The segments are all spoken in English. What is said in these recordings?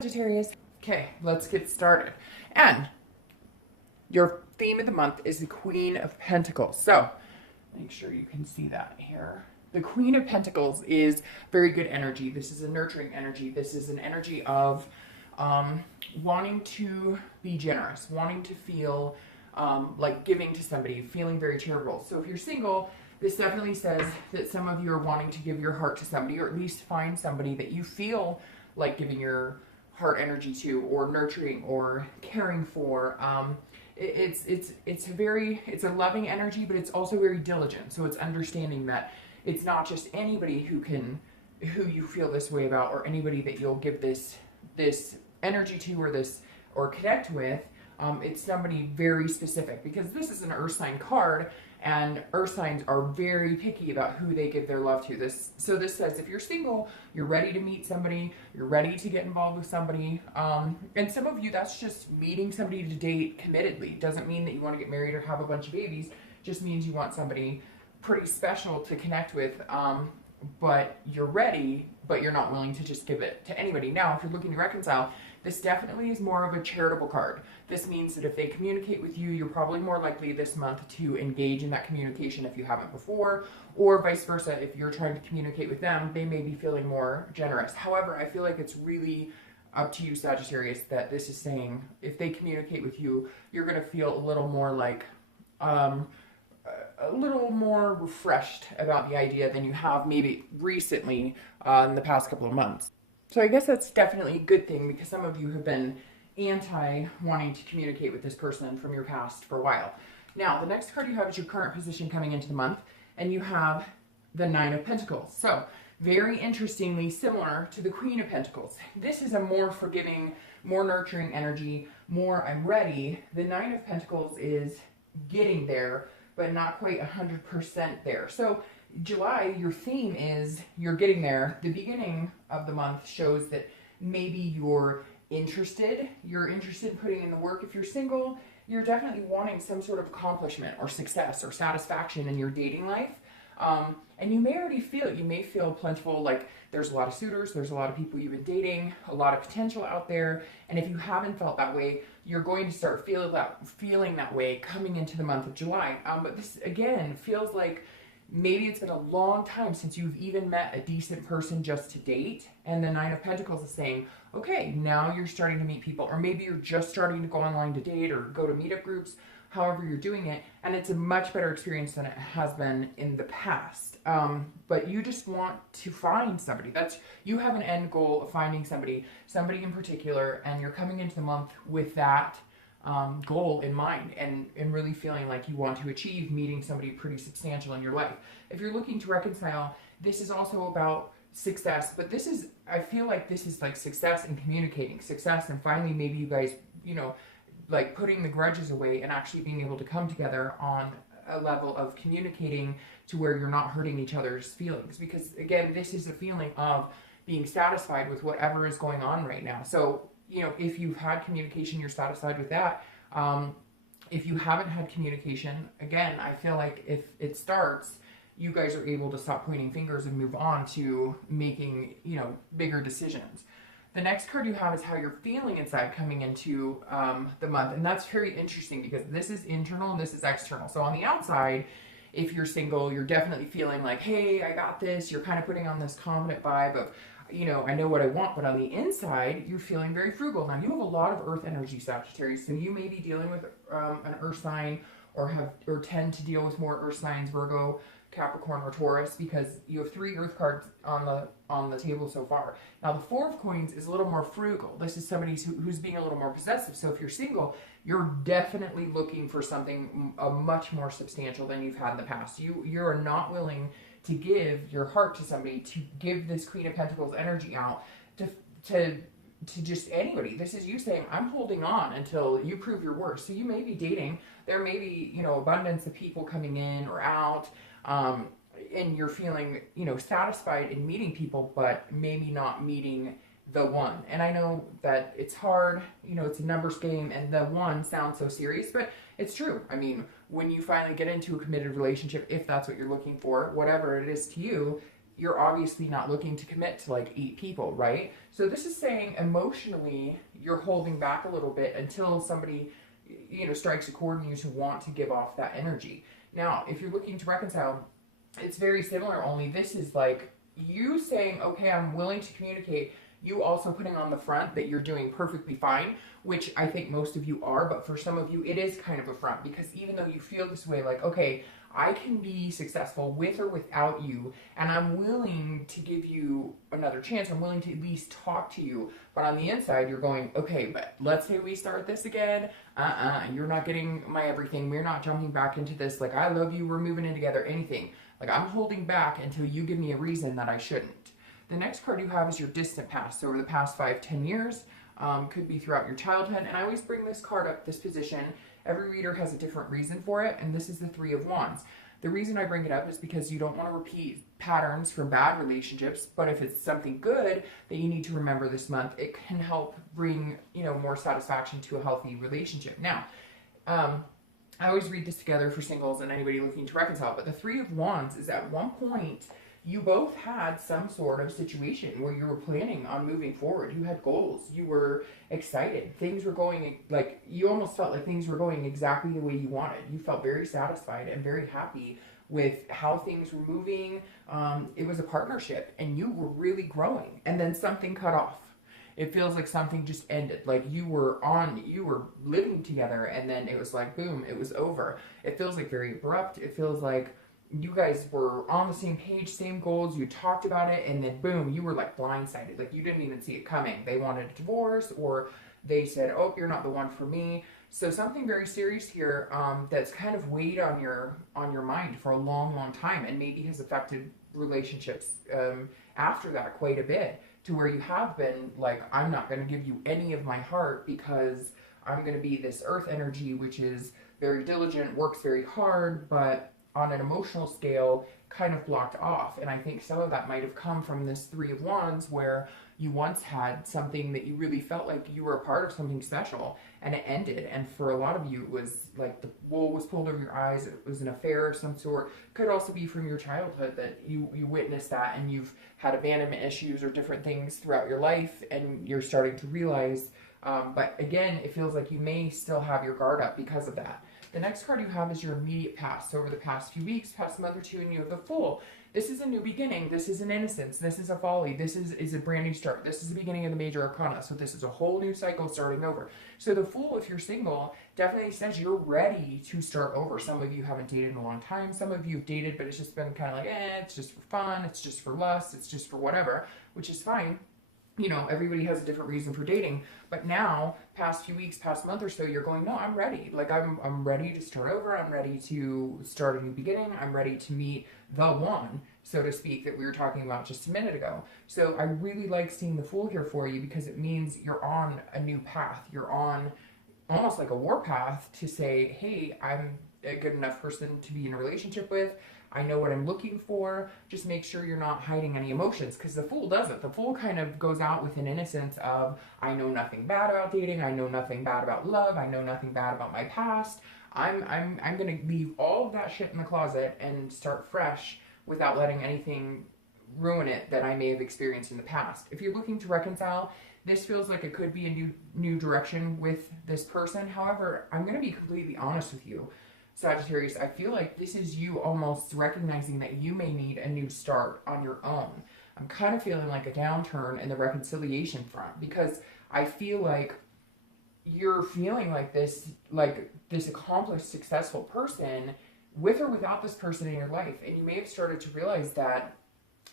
Sagittarius. Okay, let's get started. And your theme of the month is the Queen of Pentacles. So make sure you can see that here. The Queen of Pentacles is very good energy. This is a nurturing energy. This is an energy of wanting to be generous, wanting to feel like giving to somebody, feeling very charitable. So if you're single, this definitely says that some of you are wanting to give your heart to somebody, or at least find somebody that you feel like giving your heart energy to, or nurturing, or caring for. It's a loving energy, but it's also very diligent. So it's understanding that it's not just anybody who you feel this way about, or anybody that you'll give this energy to, or connect with. It's somebody very specific, because this is an earth sign card, and earth signs are very picky about who they give their love to. So this says if you're single, you're ready to meet somebody, you're ready to get involved with somebody. And some of you, that's just meeting somebody to date committedly. Doesn't mean that you want to get married or have a bunch of babies. Just means you want somebody pretty special to connect with. But you're ready, but you're not willing to just give it to anybody. Now, if you're looking to reconcile, this definitely is more of a charitable card. This means that if they communicate with you, you're probably more likely this month to engage in that communication if you haven't before, or vice versa. If you're trying to communicate with them, they may be feeling more generous. However, I feel like it's really up to you, Sagittarius, that this is saying if they communicate with you, you're going to feel a little more like a little more refreshed about the idea than you have maybe recently in the past couple of months. So I guess that's definitely a good thing, because some of you have been wanting to communicate with this person from your past for a while. Now, the next card you have is your current position coming into the month, and you have the Nine of Pentacles. So very interestingly similar to the Queen of Pentacles. This is a more forgiving, more nurturing energy, more I'm ready. The Nine of Pentacles is getting there, but not quite 100% there. So July, your theme is you're getting there. The beginning of the month shows that maybe you're interested in putting in the work. If you're single, you're definitely wanting some sort of accomplishment or success or satisfaction in your dating life. And you may already feel plentiful, like there's a lot of suitors, there's a lot of people you've been dating, a lot of potential out there. And if you haven't felt that way, you're going to start feeling that way coming into the month of July. But this, again, feels like maybe it's been a long time since you've even met a decent person just to date. And the Nine of Pentacles is saying, okay, now you're starting to meet people, or maybe you're just starting to go online to date or go to meetup groups, however you're doing it. And it's a much better experience than it has been in the past. But you just want to find somebody. You have an end goal of finding somebody in particular, and you're coming into the month with that goal in mind, and really feeling like you want to achieve meeting somebody pretty substantial in your life. If you're looking to reconcile, this is also about success, but I feel like this is like success in communicating, success and finally maybe you guys, like putting the grudges away and actually being able to come together on a level of communicating to where you're not hurting each other's feelings. Because again, this is a feeling of being satisfied with whatever is going on right now. So if you've had communication, you're satisfied with that. If you haven't had communication, again, I feel like if it starts, you guys are able to stop pointing fingers and move on to making, bigger decisions. The next card you have is how you're feeling inside coming into the month. And that's very interesting, because this is internal and this is external. So on the outside, if you're single, you're definitely feeling like, hey, I got this. You're kind of putting on this confident vibe of, I know what I want. But on the inside, you're feeling very frugal. Now, you have a lot of earth energy, Sagittarius. So you may be dealing with an earth sign, or tend to deal with more earth signs, Virgo, Capricorn, or Taurus, because you have 3 earth cards on the table so far. Now, the Four of Coins is a little more frugal. This is somebody who's being a little more possessive. So if you're single, you're definitely looking for something much more substantial than you've had in the past. You're not willing to give your heart to somebody, to give this Queen of Pentacles energy out to just anybody. This is you saying, I'm holding on until you prove your worth. So you may be dating. There may be, abundance of people coming in or out. And you're feeling, satisfied in meeting people, but maybe not meeting the one. And I know that it's hard, it's a numbers game, and the one sounds so serious, but it's true. I mean, when you finally get into a committed relationship, if that's what you're looking for, whatever it is to you, you're obviously not looking to commit to like 8 people, right? So this is saying emotionally you're holding back a little bit until somebody, you know, strikes a chord in you to want to give off that energy. Now, if you're looking to reconcile, it's very similar, only this is like you saying, okay, I'm willing to communicate, you also putting on the front that you're doing perfectly fine, which I think most of you are, but for some of you, it is kind of a front, because even though you feel this way, like, okay, I can be successful with or without you, and I'm willing to give you another chance, I'm willing to at least talk to you, but on the inside, you're going, okay, but let's say we start this again, you're not getting my everything, we're not jumping back into this, like, I love you, we're moving in together, anything. Like, I'm holding back until you give me a reason that I shouldn't. The next card you have is your distant past. So over the past 5-10 years, could be throughout your childhood. And I always bring this card up, this position. Every reader has a different reason for it, and this is the Three of Wands. The reason I bring it up is because you don't want to repeat patterns from bad relationships, but if it's something good that you need to remember this month, it can help bring, you know, more satisfaction to a healthy relationship. Now, I always read this together for singles and anybody looking to reconcile, but the Three of Wands is at one point you both had some sort of situation where you were planning on moving forward. You had goals. You were excited. Things were going, like, you almost felt like things were going exactly the way you wanted. You felt very satisfied and very happy with how things were moving. It was a partnership and you were really growing. And then something cut off. It feels like something just ended. Like you were living together and then it was like, boom, it was over. It feels like very abrupt. It feels like you guys were on the same page, same goals, you talked about it, and then boom, you were like blindsided. Like you didn't even see it coming. They wanted a divorce, or they said, oh, you're not the one for me. So something very serious here that's kind of weighed on your mind for a long, long time, and maybe has affected relationships after that quite a bit, to where you have been like, I'm not going to give you any of my heart because I'm going to be this earth energy, which is very diligent, works very hard, but on an emotional scale, kind of blocked off. And I think some of that might have come from this Three of Wands, where you once had something that you really felt like you were a part of something special, and it ended. And for a lot of you, it was like the wool was pulled over your eyes. It was an affair of some sort. Could also be from your childhood that you witnessed that, and you've had abandonment issues or different things throughout your life, and you're starting to realize. But again, it feels like you may still have your guard up because of that. The next card you have is your immediate past. So over the past few weeks, past month or two, and you have the Fool. This is a new beginning. This is an innocence. This is a folly. This is a brand new start. This is the beginning of the major arcana. So this is a whole new cycle starting over. So the Fool, if you're single, definitely says you're ready to start over. Some of you haven't dated in a long time. Some of you have dated, but it's just been kind of like, it's just for fun. It's just for lust. It's just for whatever, which is fine. You know, everybody has a different reason for dating, but now, past few weeks, past month or so, you're going, no, I'm ready. Like, I'm ready to start over. I'm ready to start a new beginning. I'm ready to meet the one, so to speak, that we were talking about just a minute ago. So I really like seeing the Fool here for you, because it means you're on a new path. You're on almost like a war path to say, hey, I'm a good enough person to be in a relationship with. I know what I'm looking for. Just make sure you're not hiding any emotions, because the Fool doesn't. The Fool kind of goes out with an innocence of, I know nothing bad about dating. I know nothing bad about love. I know nothing bad about my past. I'm going to leave all of that shit in the closet and start fresh without letting anything ruin it that I may have experienced in the past. If you're looking to reconcile, this feels like it could be a new direction with this person. However, I'm going to be completely honest with you, Sagittarius. I feel like this is you almost recognizing that you may need a new start on your own. I'm kind of feeling like a downturn in the reconciliation front, because I feel like you're feeling like this accomplished, successful person with or without this person in your life. And you may have started to realize that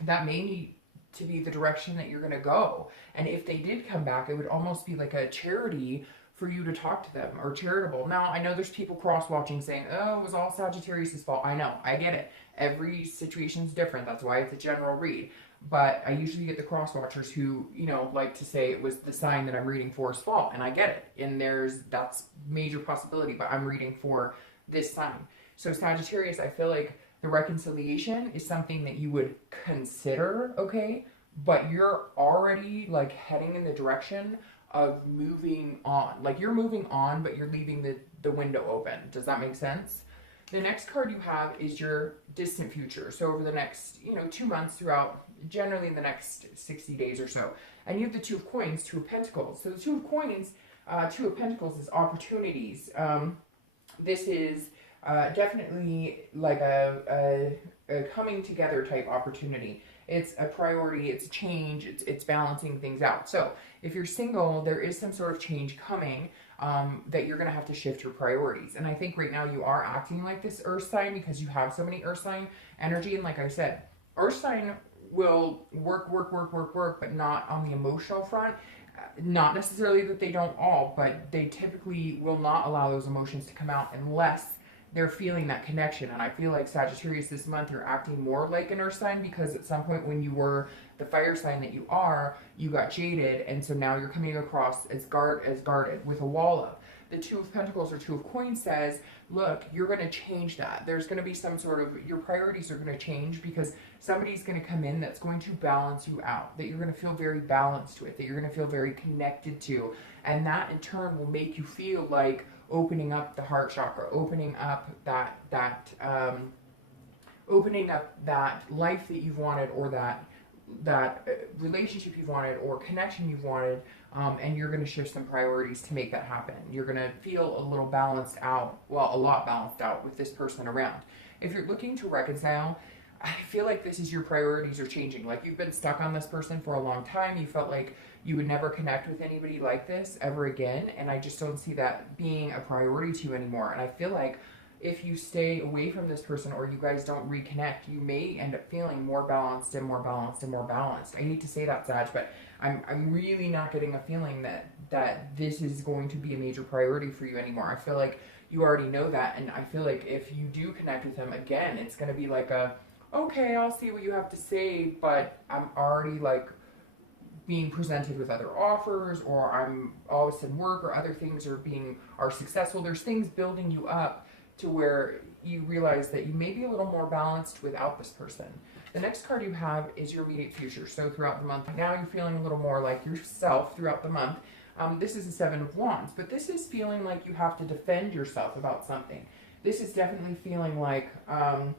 that may need to be the direction that you're going to go. And if they did come back, it would almost be like a charity for you to talk to them, or charitable. Now, I know there's people cross-watching saying, oh, it was all Sagittarius' fault. I know, I get it. Every situation's different. That's why it's a general read. But I usually get the cross-watchers who, you know, like to say it was the sign that I'm reading for's fault, and I get it. And that's major possibility, but I'm reading for this sign. So Sagittarius, I feel like the reconciliation is something that you would consider, okay? But you're already like heading in the direction of moving on. Like, you're moving on, but you're leaving the window open. Does that make sense? The next card you have is your distant future. So over the next, 2 months throughout generally in the next 60 days or so. And you have the Two of Coins, Two of Pentacles. So the Two of Coins, Two of Pentacles is opportunities. This is definitely like a coming together type opportunity. It's a priority, it's change, it's balancing things out. So if you're single, there is some sort of change coming that you're going to have to shift your priorities. And I think right now you are acting like this earth sign because you have so many earth sign energy. And like I said, earth sign will work, but not on the emotional front. Not necessarily that they don't all, but they typically will not allow those emotions to come out unless they're feeling that connection. And I feel like Sagittarius this month, you're acting more like an earth sign because at some point when you were the fire sign that you are, you got jaded. And so now you're coming across as guarded with a wall up. The Two of Pentacles or Two of Coins says, look, you're going to change that. There's going to be some sort of, your priorities are going to change because somebody's going to come in that's going to balance you out, that you're going to feel very balanced with, that you're going to feel very connected to. And that in turn will make you feel like opening up the heart chakra, opening up that life that you've wanted, or that relationship you've wanted, or connection you've wanted, and you're going to shift some priorities to make that happen. You're going to feel a little balanced out, well, a lot balanced out with this person around. If you're looking to reconcile, I feel like this is your priorities are changing. Like you've been stuck on this person for a long time. You felt like you would never connect with anybody like this ever again. And I just don't see that being a priority to you anymore. And I feel like if you stay away from this person or you guys don't reconnect, you may end up feeling more balanced and more balanced and more balanced. I hate to say that, Sag, but I'm really not getting a feeling that this is going to be a major priority for you anymore. I feel like you already know that. And I feel like if you do connect with him again, it's going to be like a, okay, I'll see what you have to say, but I'm already like being presented with other offers, or I'm all of a sudden work or other things are successful. There's things building you up to where you realize that you may be a little more balanced without this person. The next card you have is your immediate future. So throughout the month, now you're feeling a little more like yourself throughout the month. This is the Seven of Wands, but this is feeling like you have to defend yourself about something. This is definitely feeling like, I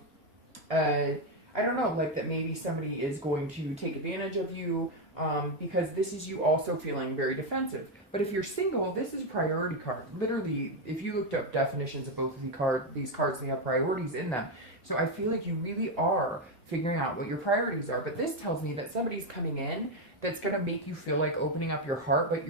don't know, like that maybe somebody is going to take advantage of you, because this is you also feeling very defensive. But if you're single, this is a priority card. Literally, if you looked up definitions of both of these cards, they have priorities in them. So I feel like you really are figuring out what your priorities are. But this tells me that somebody's coming in that's going to make you feel like opening up your heart, but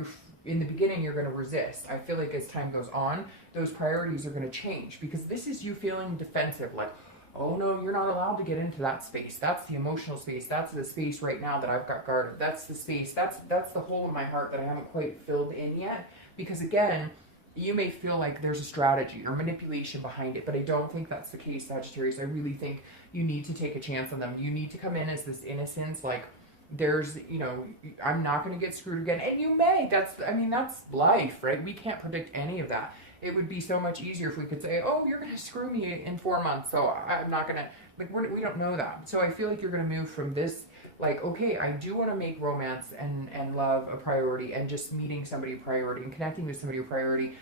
in the beginning, you're going to resist. I feel like as time goes on, those priorities are going to change because this is you feeling defensive, like, oh no, you're not allowed to get into that space. That's the emotional space. That's the space right now that I've got guarded. That's the space. That's the hole in my heart that I haven't quite filled in yet. Because again, you may feel like there's a strategy or manipulation behind it, but I don't think that's the case, Sagittarius. I really think you need to take a chance on them. You need to come in as this innocence, like there's, you know, I'm not going to get screwed again. And you may. That's life, right? We can't predict any of that. It would be so much easier if we could say, oh, you're going to screw me in 4 months, so I'm not going to, like, we don't know that. So I feel like you're going to move from this, like, okay, I do want to make romance and love a priority, and just meeting somebody a priority, and connecting with somebody a priority,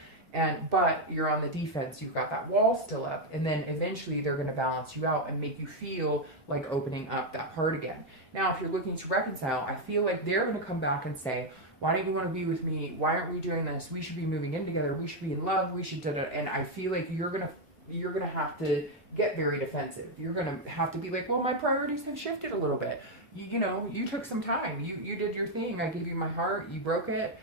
but you're on the defense, you've got that wall still up, and then eventually they're going to balance you out and make you feel like opening up that heart again. Now, if you're looking to reconcile, I feel like they're going to come back and say, why don't you want to be with me? Why aren't we doing this? We should be moving in together. We should be in love. We should da-da. And I feel like you're gonna have to get very defensive. You're gonna have to be like, well, my priorities have shifted a little bit. You know, you took some time. You did your thing. I gave you my heart. You broke it.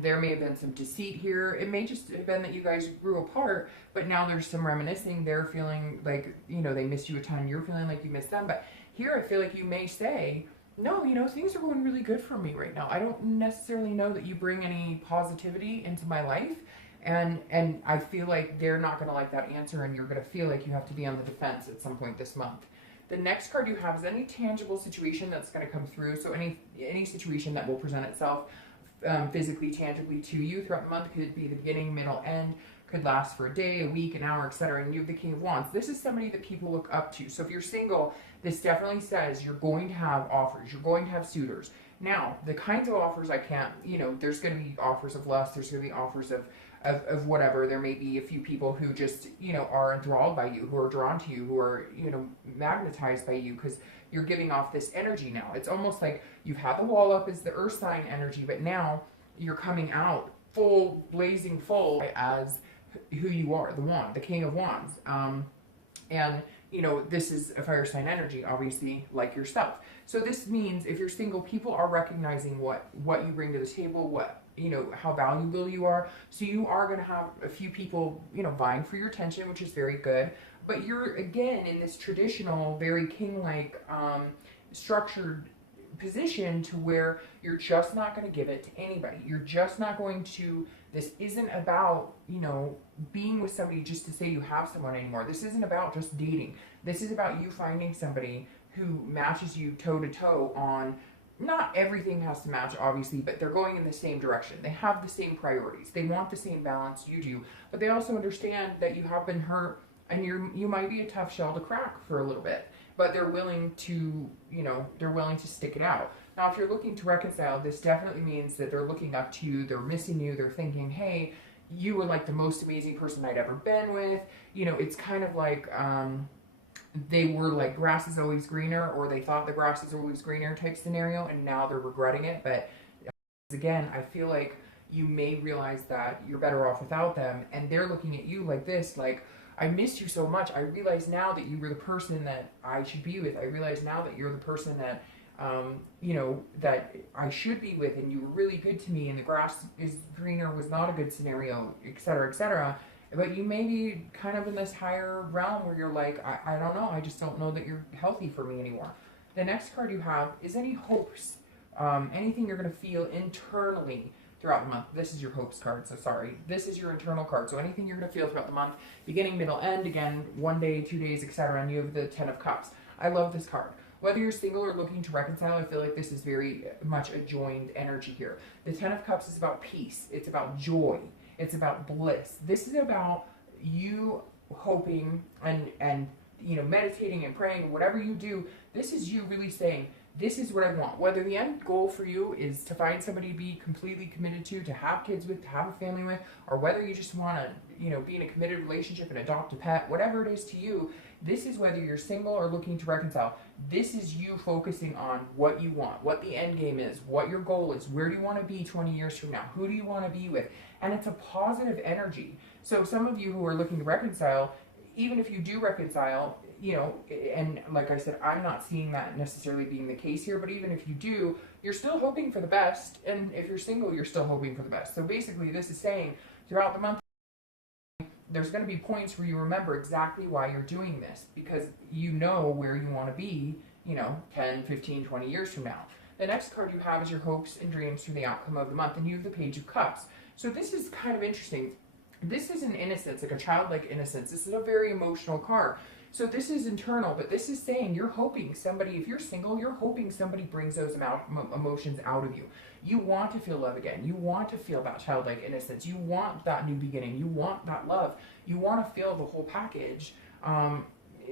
There may have been some deceit here. It may just have been that you guys grew apart, but now there's some reminiscing. They're feeling like, you know, they miss you a ton. You're feeling like you miss them. But here I feel like you may say, no, you know, things are going really good for me right now. I don't necessarily know that you bring any positivity into my life. And I feel like they're not going to like that answer, and you're going to feel like you have to be on the defense at some point this month. The next card you have is any tangible situation that's going to come through. So any situation that will present itself physically, tangibly to you throughout the month. Could be the beginning, middle, end. Could last for a day, a week, an hour, etc. And you have the King of Wands. This is somebody that people look up to. So if you're single, this definitely says you're going to have offers. You're going to have suitors. Now, the kinds of offers I can't, you know, there's going to be offers of lust. There's going to be offers of whatever. There may be a few people who just, you know, are enthralled by you, who are drawn to you, who are, you know, magnetized by you because you're giving off this energy now. It's almost like you've had the wall up as the earth sign energy, but now you're coming out full, blazing full as who you are, the wand, the king of wands. And you know, this is a fire sign energy, obviously, like yourself. So this means if you're single, people are recognizing what you bring to the table, what, you know, how valuable you are. So you are going to have a few people, you know, vying for your attention, which is very good. But you're, again, in this traditional, very king-like, structured position to where you're just not going to give it to anybody. You're just not going to, this isn't about, you know, being with somebody just to say you have someone anymore. This isn't about just dating. This is about you finding somebody who matches you toe to toe on, not everything has to match, obviously, but they're going in the same direction. They have the same priorities. They want the same balance you do, but they also understand that you have been hurt and you might be a tough shell to crack for a little bit, but they're willing to, you know, they're willing to stick it out. Now, if you're looking to reconcile, this definitely means that they're looking up to you, they're missing you, they're thinking, hey, you were like the most amazing person I'd ever been with. You know, it's kind of like, they were like grass is always greener, or they thought the grass is always greener type scenario, and now they're regretting it. But again, I feel like you may realize that you're better off without them, and they're looking at you like this, like, I missed you so much. I realize now that you were the person that I should be with. I realize now that you're the person that, you know, that I should be with, and you were really good to me, and the grass is greener was not a good scenario, etc., etc. But you may be kind of in this higher realm where you're like, I don't know, I just don't know that you're healthy for me anymore. The next card you have is any hopes, anything you're going to feel internally throughout the month. This is your hopes card, so sorry. This is your internal card, so anything you're going to feel throughout the month, beginning, middle, end, again, 1 day, 2 days, etc., and you have the 10 of Cups. I love this card. Whether you're single or looking to reconcile, I feel like this is very much a joined energy here. The 10 of Cups is about peace. It's about joy. It's about bliss. This is about you hoping and you know, meditating and praying, whatever you do, this is you really saying, this is what I want. Whether the end goal for you is to find somebody to be completely committed to have kids with, to have a family with, or whether you just want to, you know, be in a committed relationship and adopt a pet, whatever it is to you, this is whether you're single or looking to reconcile. This is you focusing on what you want, what the end game is, what your goal is, where do you want to be 20 years from now, who do you want to be with, and it's a positive energy. So some of you who are looking to reconcile, even if you do reconcile, you know, and like I said, I'm not seeing that necessarily being the case here, but even if you do, you're still hoping for the best, and if you're single, you're still hoping for the best. So basically, this is saying throughout the month, there's going to be points where you remember exactly why you're doing this, because you know where you want to be, you know, 10, 15, 20 years from now. The next card you have is your hopes and dreams for the outcome of the month, and you have the Page of Cups. So this is kind of interesting. This is an innocence, like a childlike innocence. This is a very emotional card. So this is internal, but this is saying you're hoping somebody, if you're single, you're hoping somebody brings those emotions out of you. You want to feel love again. You want to feel that childlike innocence. You want that new beginning. You want that love. You want to feel the whole package.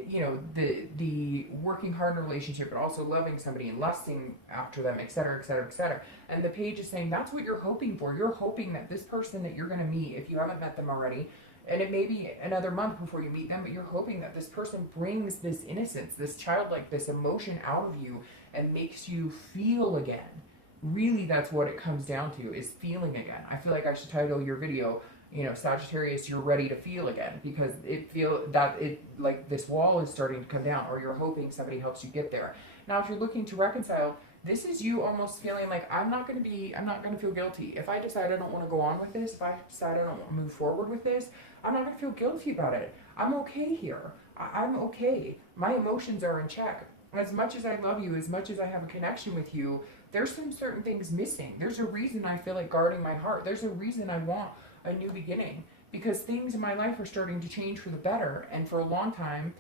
You know, the working hard in a relationship, but also loving somebody and lusting after them, etc., etc., etc. And the page is saying that's what you're hoping for. You're hoping that this person that you're going to meet, if you haven't met them already, and it may be another month before you meet them, but you're hoping that this person brings this innocence, this childlike, this emotion out of you and makes you feel again. Really, that's what it comes down to, is feeling again. I feel like I should title your video, you know, Sagittarius, you're ready to feel again, because like this wall is starting to come down, or you're hoping somebody helps you get there. Now, if you're looking to reconcile, this is you almost feeling like, I'm not going to feel guilty. If I decide I don't want to go on with this, if I decide I don't want to move forward with this, I'm not going to feel guilty about it. I'm okay here. I'm okay. My emotions are in check. As much as I love you, as much as I have a connection with you, there's some certain things missing. There's a reason I feel like guarding my heart. There's a reason I want a new beginning, because things in my life are starting to change for the better. And for a long time,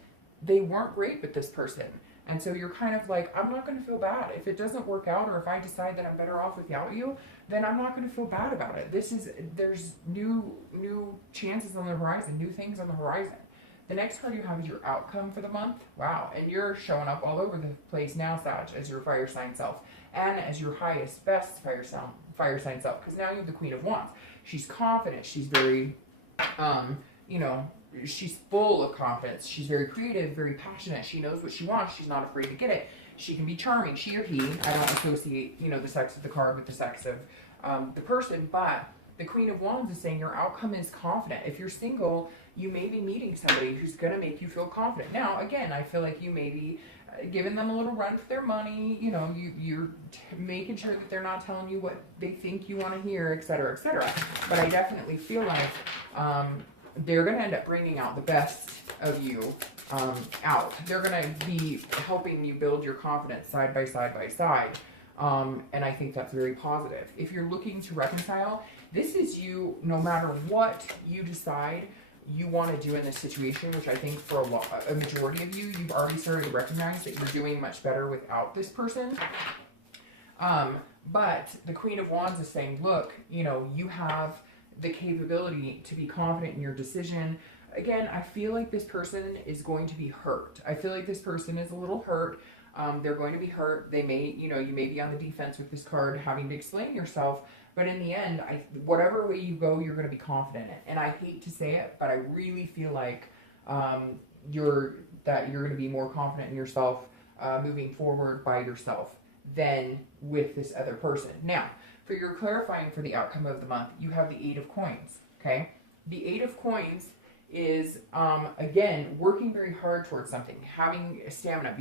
they weren't great with this person. And so you're kind of like, I'm not going to feel bad. If it doesn't work out, or if I decide that I'm better off without you, then I'm not going to feel bad about it. There's new chances on the horizon, new things on the horizon. The next card you have is your outcome for the month. Wow. And you're showing up all over the place now, Sag, as your fire sign self, and as your highest, best fire sign self, because now you have the Queen of Wands. She's confident. She's very, you know, she's full of confidence. She's very creative, very passionate. She knows what she wants. She's not afraid to get it. She can be charming, she or he. I don't associate, you know, the sex of the card with the sex of the person, but the Queen of Wands is saying your outcome is confident. If you're single, you may be meeting somebody who's going to make you feel confident. Now, again, I feel like you may be giving them a little run for their money. You know, you're making sure that they're not telling you what they think you want to hear, etc., etc. But I definitely feel like they're going to end up bringing out the best of you out. They're going to be helping you build your confidence side by side by side. And I think that's very positive. If you're looking to reconcile, this is you, no matter what you decide you want to do in this situation, which I think for a majority of you, you've already started to recognize that you're doing much better without this person. But the Queen of Wands is saying, look, you know, you have the capability to be confident in your decision. Again, I feel like this person is going to be hurt. I feel like this person is a little hurt. They're going to be hurt. They may, you know, you may be on the defense with this card, having to explain yourself. But in the end, whatever way you go, you're going to be confident in it. And I hate to say it, but I really feel like you're going to be more confident in yourself moving forward by yourself than with this other person. Now, for your clarifying for the outcome of the month, you have the Eight of Coins. Okay, the Eight of Coins is again working very hard towards something, having stamina,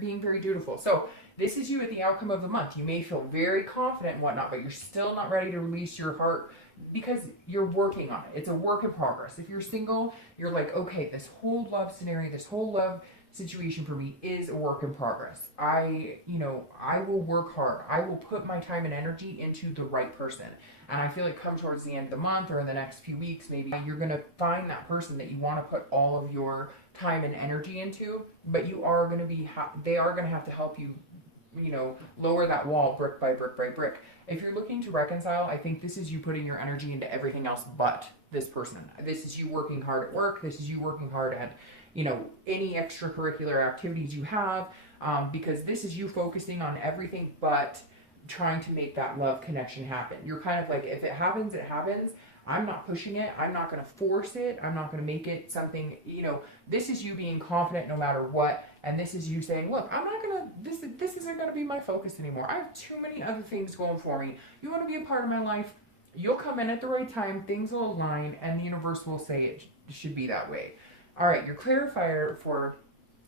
being very dutiful. So this is you at the outcome of the month. You may feel very confident and whatnot, but you're still not ready to release your heart because you're working on it. It's a work in progress. If you're single, you're like, okay, this whole love scenario, this whole love situation for me is a work in progress. I will work hard. I will put my time and energy into the right person. And I feel like come towards the end of the month or in the next few weeks, maybe you're going to find that person that you want to put all of your time and energy into, but you are going to be, they are going to have to help you, you know, lower that wall brick by brick by brick. If you're looking to reconcile, I think this is you putting your energy into everything else but this person. This is you working hard at work. This is you working hard at, you know, any extracurricular activities you have, because this is you focusing on everything but trying to make that love connection happen. You're kind of like, if it happens, it happens. I'm not pushing it. I'm not going to force it. I'm not going to make it something, you know, this is you being confident no matter what. And this is you saying, look, I'm not going to, this isn't going to be my focus anymore. I have too many other things going for me. You want to be a part of my life? You'll come in at the right time. Things will align and the universe will say it should be that way. All right, your clarifier for,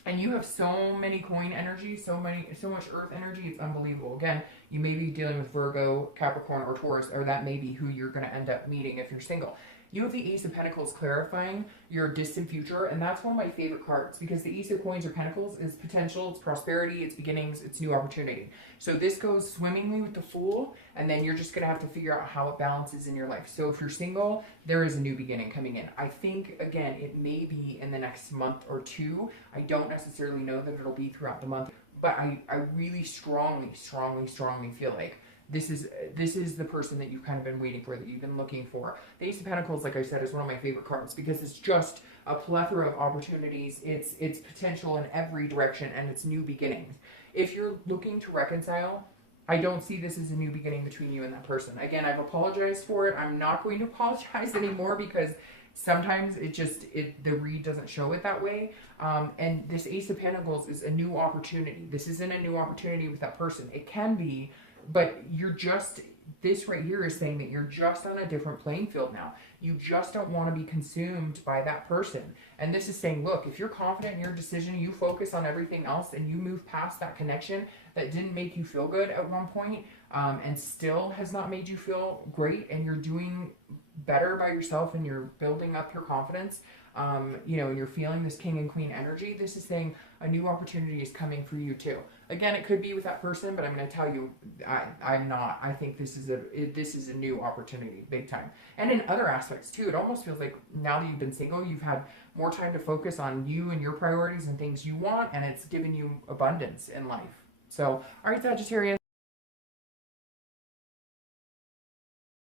and you have so many coin energy, so much earth energy, it's unbelievable. Again, you may be dealing with Virgo, Capricorn, or Taurus, or that may be who you're going to end up meeting if you're single. You have the Ace of Pentacles clarifying your distant future, and that's one of my favorite cards because the Ace of Coins or Pentacles is potential, it's prosperity, it's beginnings, it's new opportunity. So this goes swimmingly with the Fool, and then you're just going to have to figure out how it balances in your life. So if you're single, there is a new beginning coming in. I think, again, it may be in the next month or two. I don't necessarily know that it'll be throughout the month, but I really strongly feel like this is the person that you've kind of been waiting for, that you've been looking for. The Ace of Pentacles, like I said, is one of my favorite cards because it's just a plethora of opportunities. It's potential in every direction, and it's new beginnings. If you're looking to reconcile, I don't see this as a new beginning between you and that person. Again, I've apologized for it. I'm not going to apologize anymore because sometimes the read doesn't show it that way. And this Ace of Pentacles is a new opportunity. This isn't a new opportunity with that person. It can be, but this right here is saying that you're just on a different playing field now. You just don't want to be consumed by that person. And this is saying, look, if you're confident in your decision, you focus on everything else and you move past that connection that didn't make you feel good at one point, and still has not made you feel great, and you're doing better by yourself and you're building up your confidence, you know, and you're feeling this King and Queen energy. This is saying a new opportunity is coming for you too. Again, it could be with that person, but I'm going to tell you, I'm not. I think this is a new opportunity, big time. And in other aspects too, it almost feels like now that you've been single, you've had more time to focus on you and your priorities and things you want, and it's given you abundance in life. So, all right, Sagittarius.